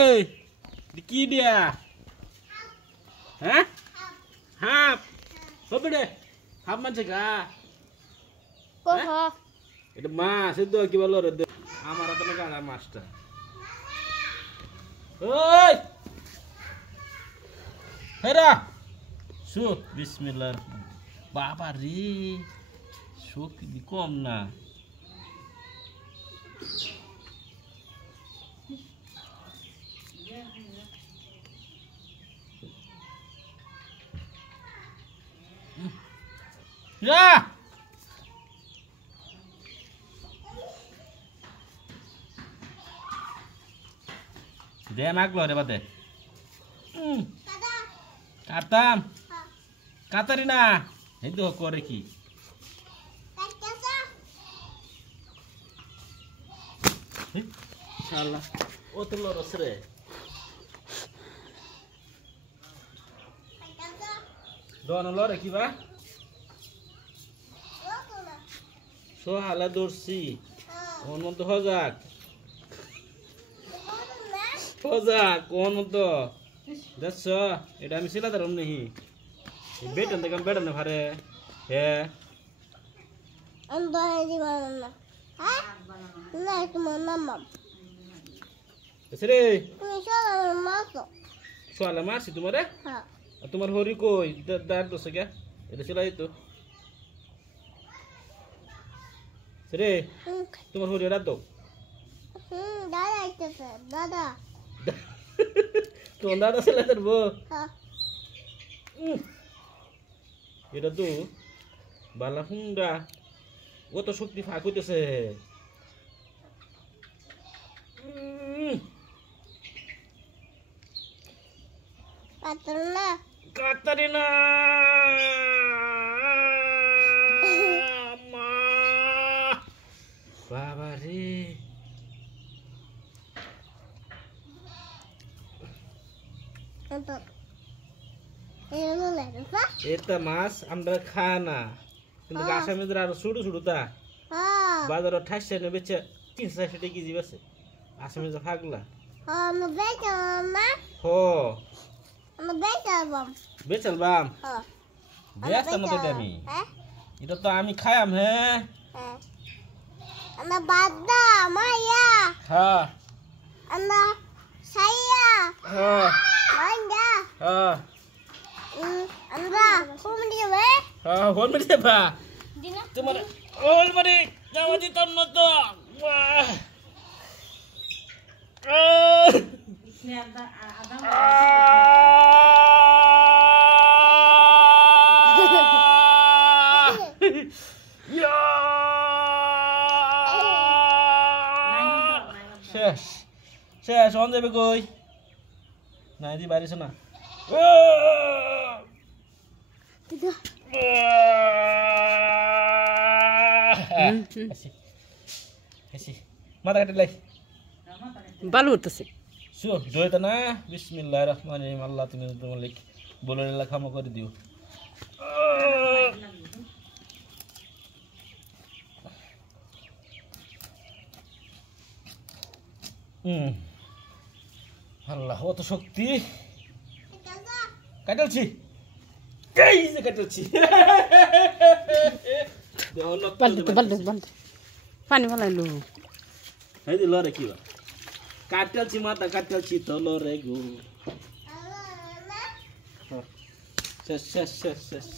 Hey, কি দিয়া হ্যাঁ হাফ হবে রে হাফ মানছে গা কোথা এটা মাছ এতো কি বলো রে আমার হাতে না গাড়া মাছটা ওই হেরা সু বিসমিল্লাহ বাবা রে শক্তি দি কম না Ya. Dia mak lo deh bade. Katam. Katarina. Itu kore ki. Salah. Oh tuh lo resre. Doa lo re ki ba? Sohala দর্শি কোন মতো হজাক হজাক কোন মতো দেখছ এটা আমি সিলা দারুন নেহি বেটন দেখলাম বেটন ভারে হে রে সোহালা মারছি তোমারে তোমার হরি কই দাঁড় দোষ কে এটা সিলাই তো রে তোমার হরি রাত দাও দাদা আইতেছে দাদা তোমার দাদা সেলাই ধরবো এটা তো বালা হুন্ডা ও তো শক্তি ফাঁক হইতেছে কাতারিনা কাতারিনা বাবা রে এটা মাছ আমরা খাই না কিন্তু আসামিদের আরো ছোট ছোট তা বাজারে 28 টাকা বেচে 360 টাকা কেজি বেচে আসামিদের ফাগলা বেচালবাম বেচতাম না তো আমি এটা তো আমি খাইম হ্যাঁ Ana bada maya. Ha. Ana saya. Ha. Manda. Ha. Anda, hon dia be? Ha, hon dia ba? Dina. Tumar. Hon mari. Jawa di ton to. Wah. Ini ada Ya. শেষ শেষ অন যাবে কই নাই দি বাড়িছ না মাথা কাটে লাই বালু উঠতেছে শু দইতা না বিসমিল্লাহির রহমানির রহিম আল্লাহ তুমি তোমার লিখ বলে লেখা ক্ষমা করে দিও আল্লাহ অত শক্তি কাটালছি এই যে কাটালছি বালু পানি ফেলাইলো এই যে লরে কি কাটালছি মাথা কাটালছি তো লরে গো শেষ শেষ শেষ শেষ